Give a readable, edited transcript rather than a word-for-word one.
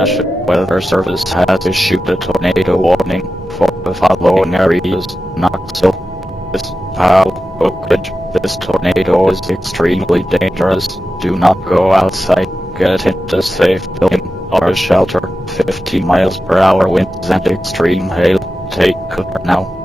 National Weather Service has issued a tornado warning for the following areas: Knoxville, Powell, Oak Ridge. This tornado is extremely dangerous. Do not go outside. Get into a safe building or a shelter. 50 miles per hour winds and extreme hail. Take cover now.